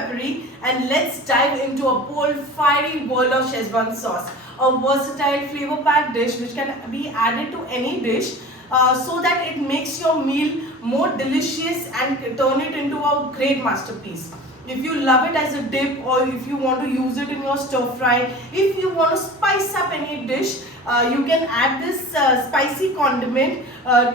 peppery, and let's dive into a bold, fiery world of Schezwan sauce. A versatile flavor-packed dish which can be added to any dish so that it makes your meal more delicious and turn it into a great masterpiece. If you love it as a dip, or if you want to use it in your stir fry, if you want to spice up any dish, you can add this spicy condiment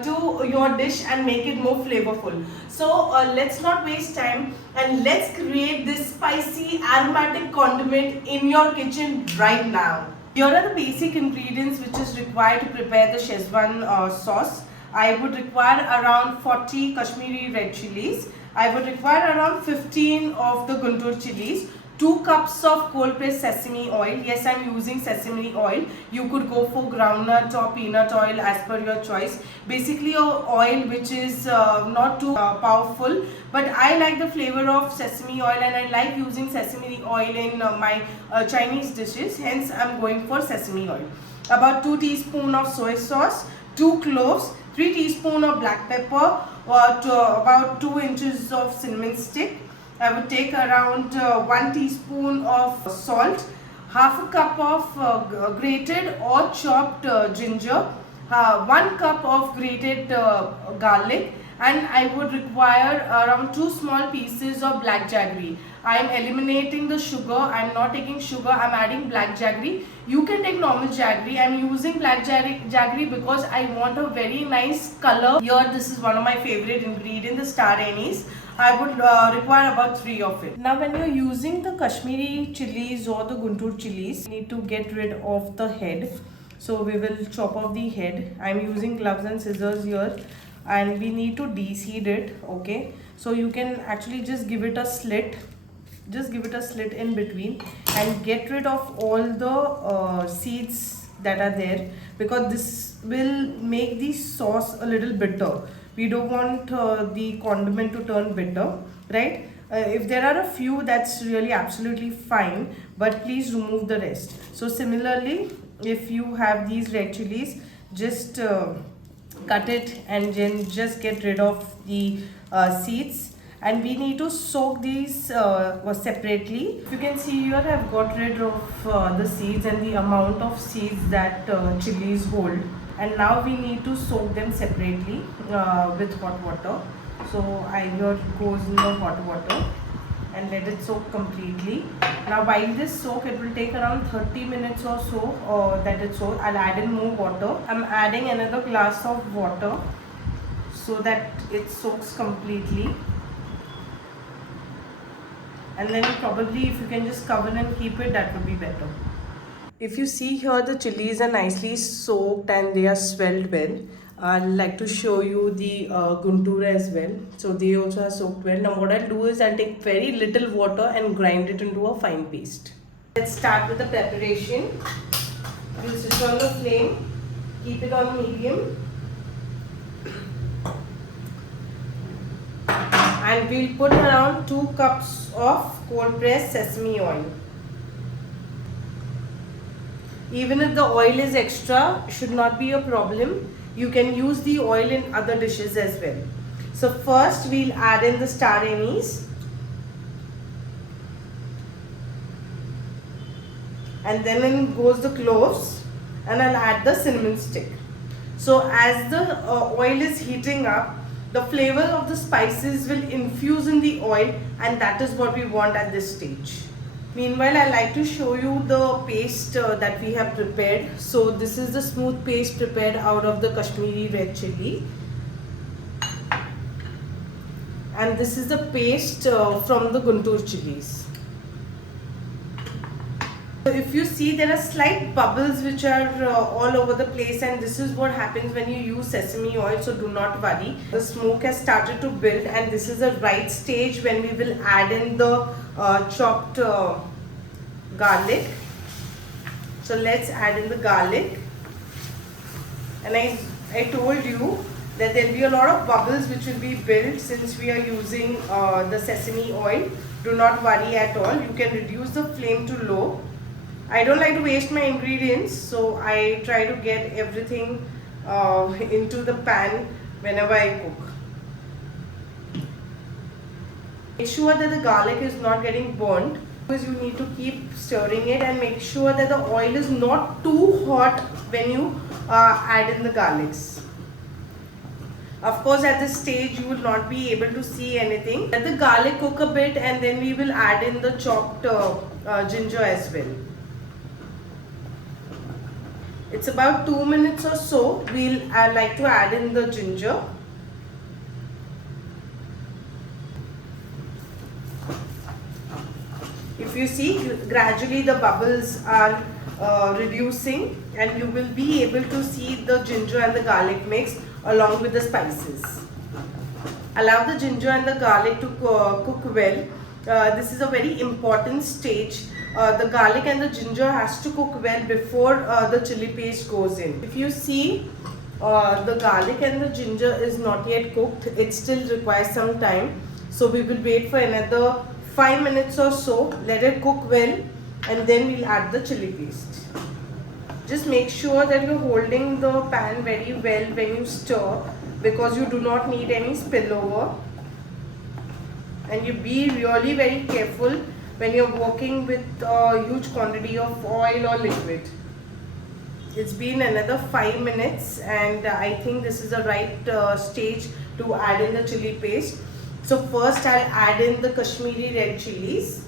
to your dish and make it more flavorful. So let's not waste time and let's create this spicy aromatic condiment in your kitchen right now. Here are the basic ingredients which is required to prepare the Schezwan sauce. I would require around 40 Kashmiri red chilies. I would require around 15 of the Guntur chilies, 2 cups of cold pressed sesame oil. Yes, I am using sesame oil. You could go for groundnut or peanut oil as per your choice. Basically a oil which is not too powerful, but I like the flavor of sesame oil and I like using sesame oil in my Chinese dishes. Hence I am going for sesame oil. About 2 teaspoons of soy sauce, 2 cloves, 3 teaspoons of black pepper, about 2 inches of cinnamon stick. I would take around 1 teaspoon of salt, half a cup of grated or chopped ginger, 1 cup of grated garlic, and I would require around 2 small pieces of black jaggery. I am eliminating the sugar. I am not taking sugar. I am adding black jaggery. You can take normal jaggery. I am using black jaggery because I want a very nice color. Here this is one of my favorite ingredients, the star anise. I would require about 3 of it. Now when you are using the Kashmiri chilies or the Guntur chilies, you need to get rid of the head. So we will chop off the head. I am using gloves and scissors here. And we need to de-seed it. Okay, so you can actually just give it a slit, in between and get rid of all the seeds that are there, because this will make the sauce a little bitter. We don't want the condiment to turn bitter, right? If there are a few, that's really absolutely fine, but please remove the rest. So similarly, if you have these red chilies, just cut it and then just get rid of the seeds. And we need to soak these separately. You can see here I have got rid of the seeds and the amount of seeds that chilies hold. And now we need to soak them separately with hot water. So I here goes in the hot water and let it soak completely. Now while this soak, it will take around 30 minutes or so that it soaks. I'll add in more water. I'm adding another glass of water so that it soaks completely. And then probably if you can just cover and keep it, that would be better. If you see here, the chilies are nicely soaked and they are swelled well. I'd like to show you the Guntur as well. So they also are soaked well. Now what I'll do is I'll take very little water and grind it into a fine paste. Let's start with the preparation. We'll switch on the flame. Keep it on medium. And we'll put around 2 cups of cold pressed sesame oil. Even if the oil is extra, should not be a problem. You can use the oil in other dishes as well. So first we'll add in the star anise. And then in goes the cloves. And I'll add the cinnamon stick. So as the oil is heating up, the flavor of the spices will infuse in the oil, and that is what we want at this stage. Meanwhile, I like to show you the paste that we have prepared. So this is the smooth paste prepared out of the Kashmiri red chili. And this is the paste from the Guntur chilies. So if you see, there are slight bubbles which are all over the place, and this is what happens when you use sesame oil, so do not worry. The smoke has started to build, and this is the right stage when we will add in the chopped garlic. So let's add in the garlic. And I told you that there will be a lot of bubbles which will be built since we are using the sesame oil. Do not worry at all. You can reduce the flame to low. I don't like to waste my ingredients, so I try to get everything into the pan whenever I cook. Make sure that the garlic is not getting burnt, because you need to keep stirring it, and make sure that the oil is not too hot when you add in the garlics. Of course, at this stage you will not be able to see anything. Let the garlic cook a bit, and then we will add in the chopped ginger as well. It's about 2 minutes or so. We'll like to add in the ginger. If you see, gradually the bubbles are reducing, and you will be able to see the ginger and the garlic mix along with the spices. Allow the ginger and the garlic to cook well. This is a very important stage. The garlic and the ginger has to cook well before the chili paste goes in. If you see, the garlic and the ginger is not yet cooked. It still requires some time. So we will wait for another 5 minutes or so. Let it cook well, and then we'll add the chili paste. Just make sure that you're holding the pan very well when you stir, because you do not need any spillover. And you be really very careful when you're working with a huge quantity of oil or liquid. It's been another 5 minutes, and I think this is the right stage to add in the chili paste. So first I'll add in the Kashmiri red chilies.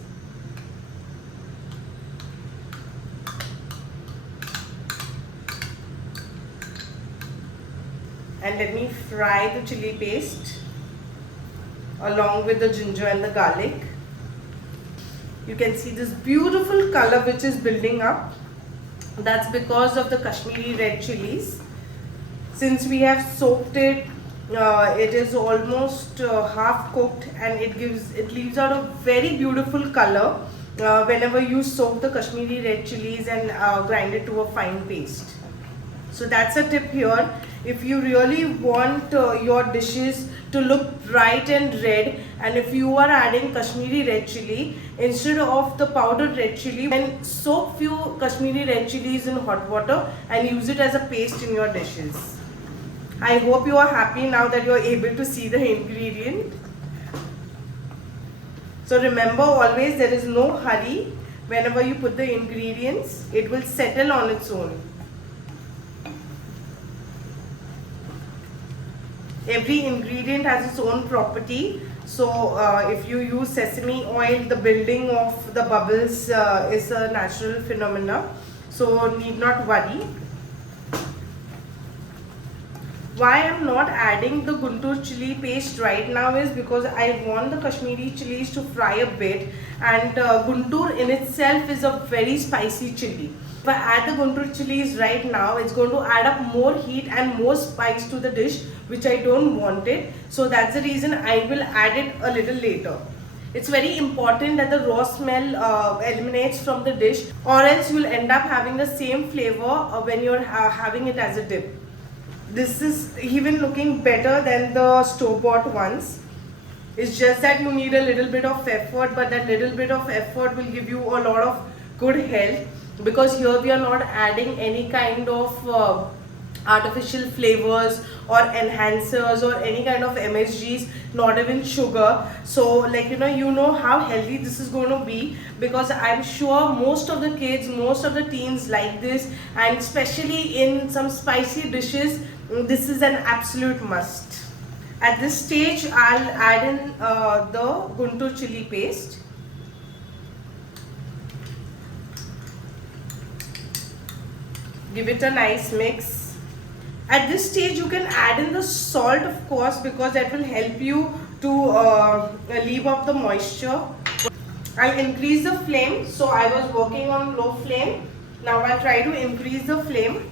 And let me fry the chili paste along with the ginger and the garlic. You can see this beautiful color which is building up. That's because of the Kashmiri red chilies. Since we have soaked it, it is almost half cooked, and it leaves out a very beautiful color whenever you soak the Kashmiri red chilies and grind it to a fine paste. So that's a tip here. If you really want your dishes to look bright and red, and if you are adding Kashmiri red chili instead of the powdered red chili, then soak few Kashmiri red chilies in hot water and use it as a paste in your dishes. I hope you are happy now that you are able to see the ingredient. So remember, always there is no hurry. Whenever you put the ingredients, it will settle on its own. Every ingredient has its own property. So if you use sesame oil, the building of the bubbles is a natural phenomena. So need not worry. Why I am not adding the Guntur chili paste right now is because I want the Kashmiri chilies to fry a bit, and Guntur in itself is a very spicy chili. If I add the Guntur chilies right now, it's going to add up more heat and more spice to the dish, which I don't want it. So that's the reason I will add it a little later. It's very important that the raw smell eliminates from the dish, or else you will end up having the same flavor when you're having it as a dip. This is even looking better than the store-bought ones. It's just that you need a little bit of effort, but that little bit of effort will give you a lot of good health, because here we are not adding any kind of artificial flavors or enhancers or any kind of MSGs, not even sugar. So like you know how healthy this is going to be, because I'm sure most of the kids, most of the teens like this, and especially in some spicy dishes, this is an absolute must. At this stage, I'll add in the Guntur chili paste. Give it a nice mix. At this stage, you can add in the salt, of course, because that will help you to leave off the moisture. I'll increase the flame. So I was working on low flame. Now I'll try to increase the flame.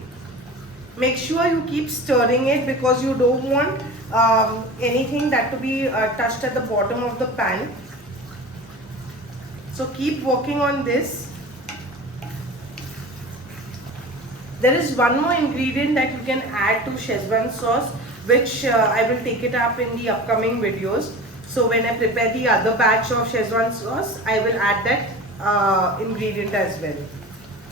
Make sure you keep stirring it, because you don't want anything that to be touched at the bottom of the pan. So keep working on this. There is one more ingredient that you can add to Schezwan sauce, which I will take it up in the upcoming videos. So when I prepare the other batch of Schezwan sauce, I will add that ingredient as well.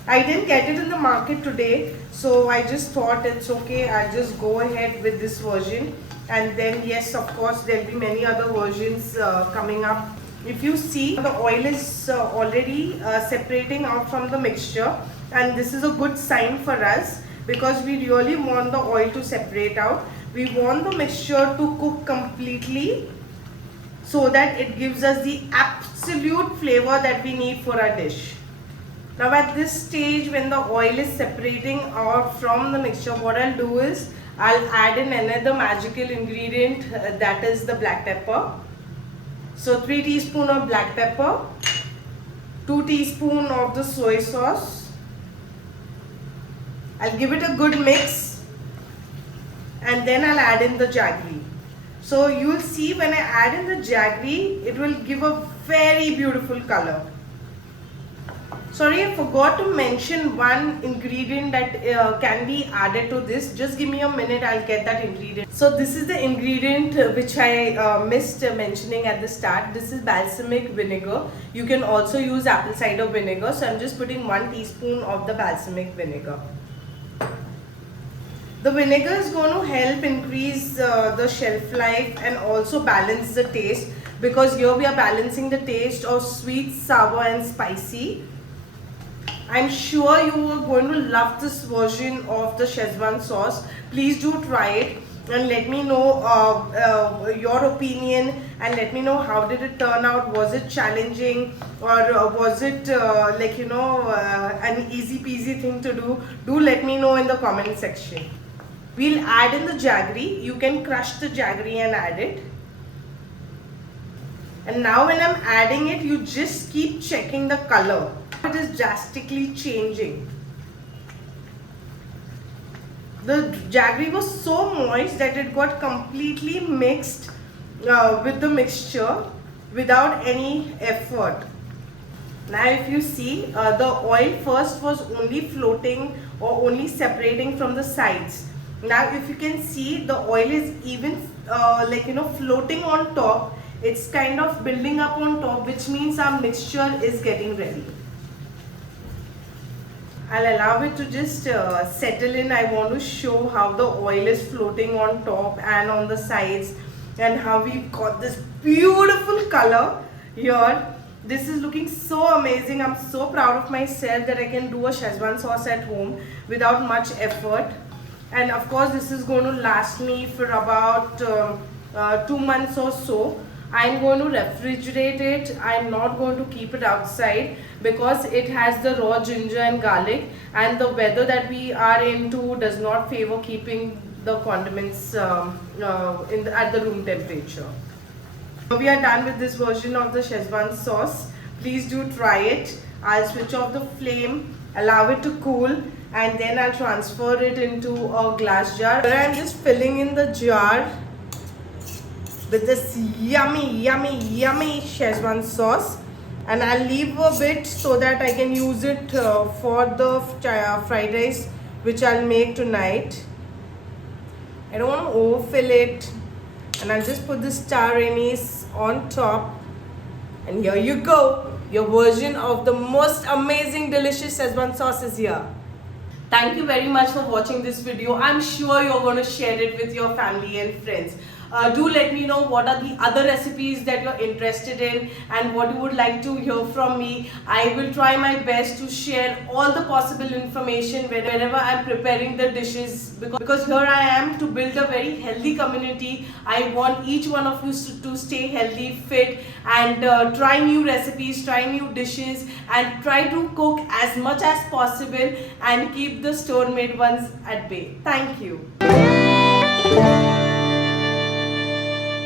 I didn't get it in the market today, so I just thought it's okay, I'll just go ahead with this version. And then yes, of course, there'll be many other versions coming up. If you see, the oil is already separating out from the mixture, and this is a good sign for us because we really want the oil to separate out. We want the mixture to cook completely so that it gives us the absolute flavor that we need for our dish. Now at this stage, when the oil is separating out from the mixture, what I'll do is I'll add in another magical ingredient, that is the black pepper. So 3 teaspoons of black pepper, 2 teaspoons of the soy sauce. I'll give it a good mix and then I'll add in the jaggery. So you'll see when I add in the jaggery, it will give a very beautiful color. Sorry, I forgot to mention one ingredient that can be added to this. Just give me a minute, I'll get that ingredient. So this is the ingredient which I missed mentioning at the start. This is balsamic vinegar. You can also use apple cider vinegar. So I'm just putting 1 teaspoon of the balsamic vinegar. The vinegar is going to help increase the shelf life and also balance the taste, because here we are balancing the taste of sweet, sour and spicy. I'm sure you are going to love this version of the Schezwan sauce. Please do try it and let me know your opinion, and let me know how did it turn out. Was it challenging, or was it an easy peasy thing to do? Do let me know in the comment section. We'll add in the jaggery. You can crush the jaggery and add it. And now when I'm adding it, you just keep checking the color. It is drastically changing. The jaggery was so moist that it got completely mixed with the mixture without any effort. Now if you see, the oil first was only floating or only separating from the sides. Now if you can see, the oil is even floating on top. It's kind of building up on top, which means our mixture is getting ready. I'll allow it to just settle in. I want to show how the oil is floating on top and on the sides, and how we've got this beautiful color here. This is looking so amazing. I'm so proud of myself that I can do a Schezwan sauce at home without much effort. And of course this is going to last me for about 2 months or so. I'm going to refrigerate it. I'm not going to keep it outside because it has the raw ginger and garlic, and the weather that we are into does not favor keeping the condiments at the room temperature. We are done with this version of the Schezwan sauce. Please do try it. I'll switch off the flame, allow it to cool, and then I'll transfer it into a glass jar. I'm just filling in the jar with this yummy Schezwan sauce, and I'll leave a bit so that I can use it for the fried rice which I'll make tonight. I don't want to overfill it, and I'll just put the star anise on top, and here you go. Your version of the most amazing delicious Schezwan sauce is here. Thank you very much for watching this video. I'm sure you're going to share it with your family and friends. Do let me know what are the other recipes that you're interested in and what you would like to hear from me. I will try my best to share all the possible information whenever I'm preparing the dishes, because here I am to build a very healthy community. I want each one of you to stay healthy, fit, and try new recipes, try new dishes, and try to cook as much as possible and keep the store-made ones at bay. Thank you.